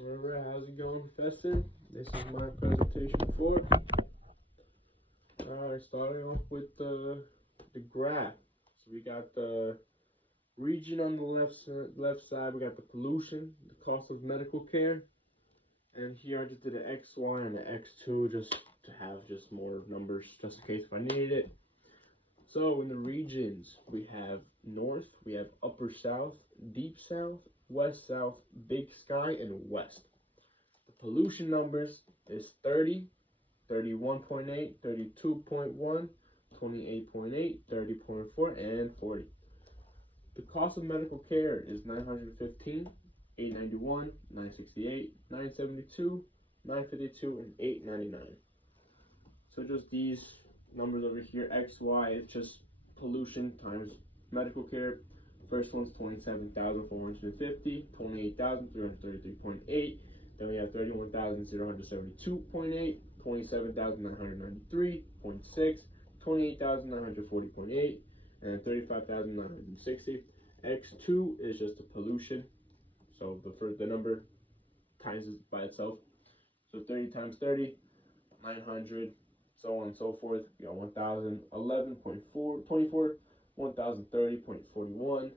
Alright, how's it going, Professor? This is my presentation for. Alright, starting off with the graph. So we got the region on the left side. We got the pollution, the cost of medical care, and here I just did an X, Y, and an X2 just to have just more numbers, just in case if I needed it. So in the regions, we have north, we have upper south, deep south, west south, big sky, and west. The pollution numbers is 30, 31.8, 32.1, 28.8, 30.4, and 40. The cost of medical care is 915, 891, 968, 972, 952, and 899. So just these numbers over here, X, Y, it's just pollution times medical care. First one's 27,450, 28,333.8. Then we have 31,072.8, 27,993.6, 28,940.8, and 35,960. X2 is just the pollution. So the number times it by itself. So 30 times 30, 900. So on and so forth. We got 1,011.24, 1,030.41,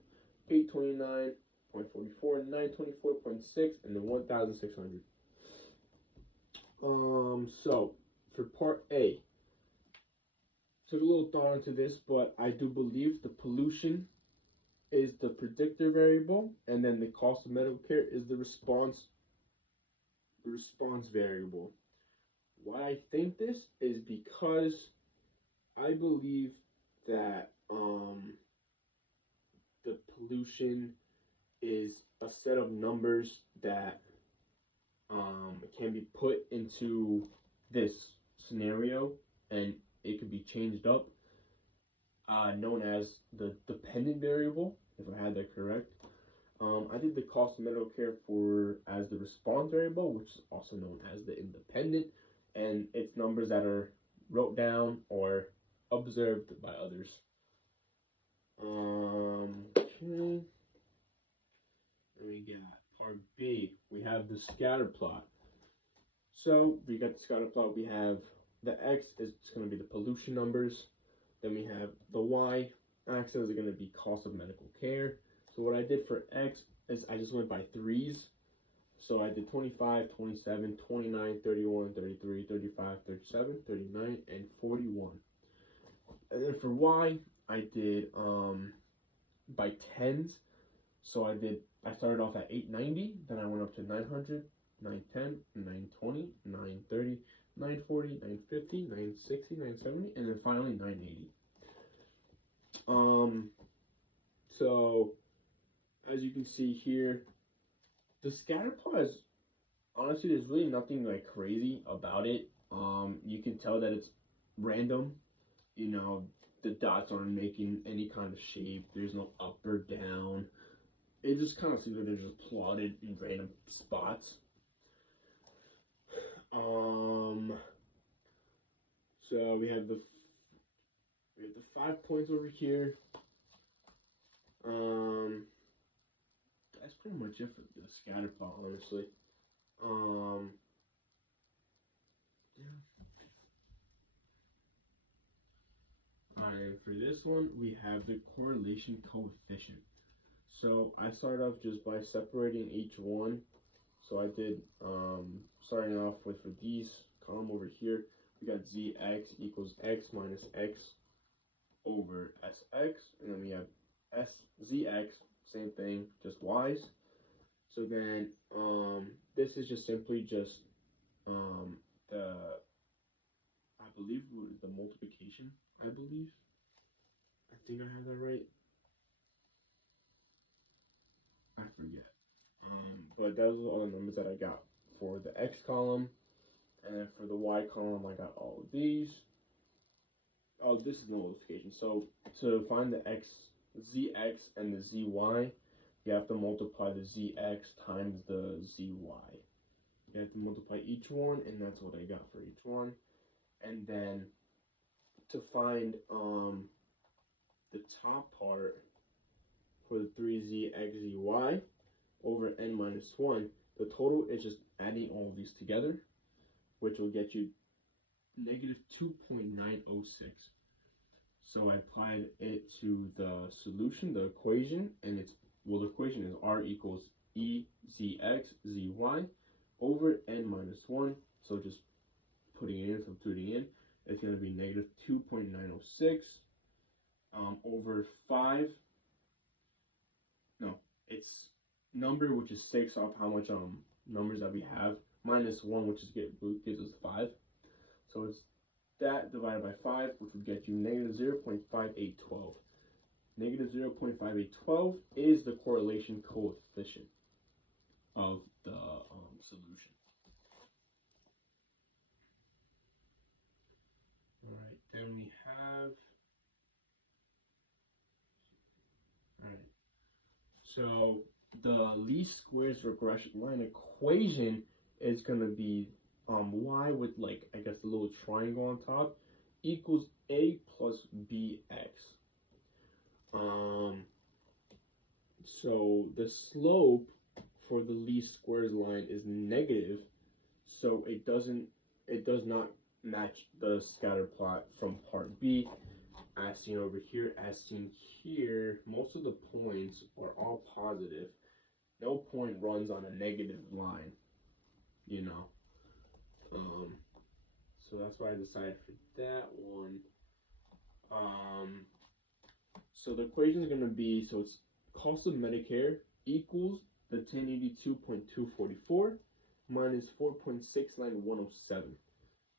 829.44, 924.6, and then 1,600. So for part A, took a little thought into this, but I do believe the pollution is the predictor variable, and then the cost of medical care is the response variable. Why I think this is because I believe that the pollution is a set of numbers that can be put into this scenario, and it could be changed up, known as the dependent variable, if I had that correct. I did the cost of medical care as the response variable, which is also known as the independent, and it's numbers that are wrote down or observed by others. Okay. Then we got part B. We have the scatter plot. So we got the scatter plot. We have the X is going to be the pollution numbers. Then we have the Y axis is going to be cost of medical care. So what I did for X is I just went by threes. So I did 25, 27, 29, 31, 33, 35, 37, 39, and 41. And then for Y, I did by tens. So I started off at 890, then I went up to 900, 910, 920, 930, 940, 950, 960, 970, and then finally 980. So as you can see here, the scatter plot is, honestly, there's really nothing like crazy about it. You can tell that it's random. You know, the dots aren't making any kind of shape. There's no up or down. It just kind of seems like they're just plotted in random spots. So we have the 5 points over here. That's pretty much it for the scatter plot, honestly. Alright, for this one, we have the correlation coefficient. So I started off just by separating each one. So I did, starting off with, for these column over here, we got zx equals x minus x over sx, and then we have zx, same thing, just y's. So then this is just simply just I believe the multiplication, I think I have that right. I forget. But those are all the numbers that I got for the x column, and then for the y column I got all of these. Oh, this is the multiplication. So to find the zx and the zy, you have to multiply the zx times the zy. You have to multiply each one, and that's what I got for each one. And then to find the top part for the 3z x zy over n minus 1, The total is just adding all of these together, which will get you negative 2.906. So I applied it to the solution, the equation, and the equation is r equals e zx zy over n minus 1. So just putting it in, substituting in, it's going to be negative 2.906 over 5. No, it's number, which is 6 off how much numbers that we have, minus 1, which is gives us 5. So it's that divided by 5, which would get you negative 0.5812. Negative 0.5812 is the correlation coefficient of the solution. Alright, then we have, alright, so the least squares regression line equation is going to be y with, like, I guess the little triangle on top equals a plus bx. So the slope for the least squares line is negative, so it does not match the scatter plot from part B, as seen over here. As seen here, most of the points are all positive. No point runs on a negative line, you know. So that's why I decided for that one. So the equation is going to be, so it's cost of Medicare equals the 1082.244 minus 4.69107.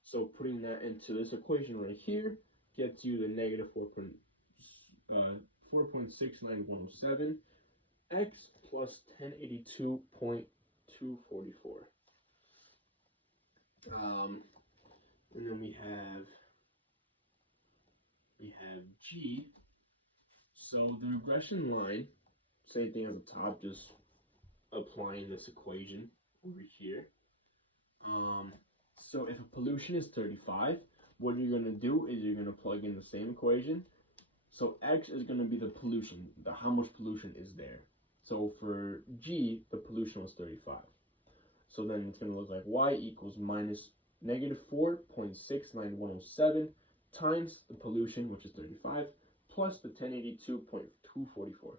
So putting that into this equation right here gets you the negative 4.69107 x plus 1082.244. And then we have G. So the regression line, same thing at the top, just applying this equation over here. So if a pollution is 35, what you're going to do is you're going to plug in the same equation. So X is going to be the pollution, how much pollution is there. So for G, the pollution was 35. So then it's going to look like Y equals minus negative 4.69107 times the pollution, which is 35, plus the 1082.244.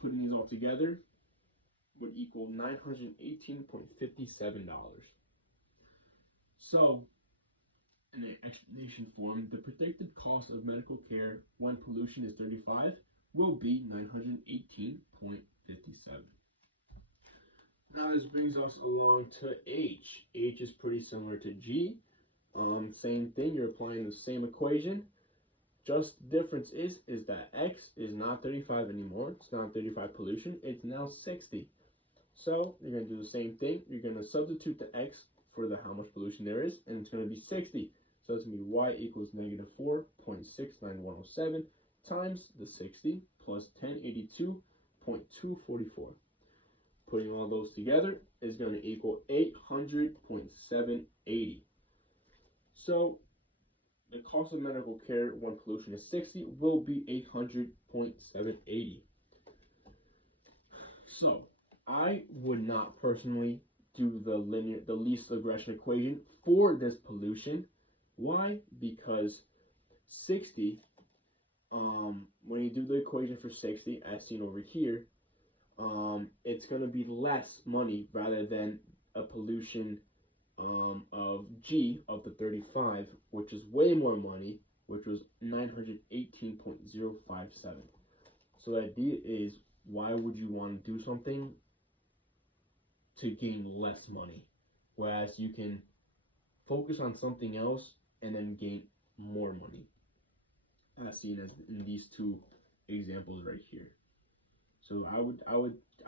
Putting these all together would equal $918.57. So, in an explanation form, the predicted cost of medical care when pollution is 35 will be $918.57. Now this brings us along to H. H is pretty similar to G. Same thing, you're applying the same equation. Just the difference is that X is not 35 anymore. It's not 35 pollution. It's now 60. So you're going to do the same thing. You're going to substitute the X for the how much pollution there is, and it's going to be 60. So it's going to be Y equals negative 4.69107 times the 60 plus 1082.244. Putting all those together is going to equal 800.780. So the cost of medical care when pollution is 60 will be 800.780. So I would not personally do the least regression equation for this pollution. Why? Because 60, when you do the equation for 60, as seen over here, it's going to be less money rather than a pollution of G of the 35, which is way more money, which was 918.057. So the idea is, why would you want to do something to gain less money, whereas you can focus on something else and then gain more money, as seen as in these two examples right here. So I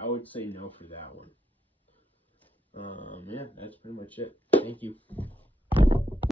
would say no for that one. Yeah, that's pretty much it. Thank you.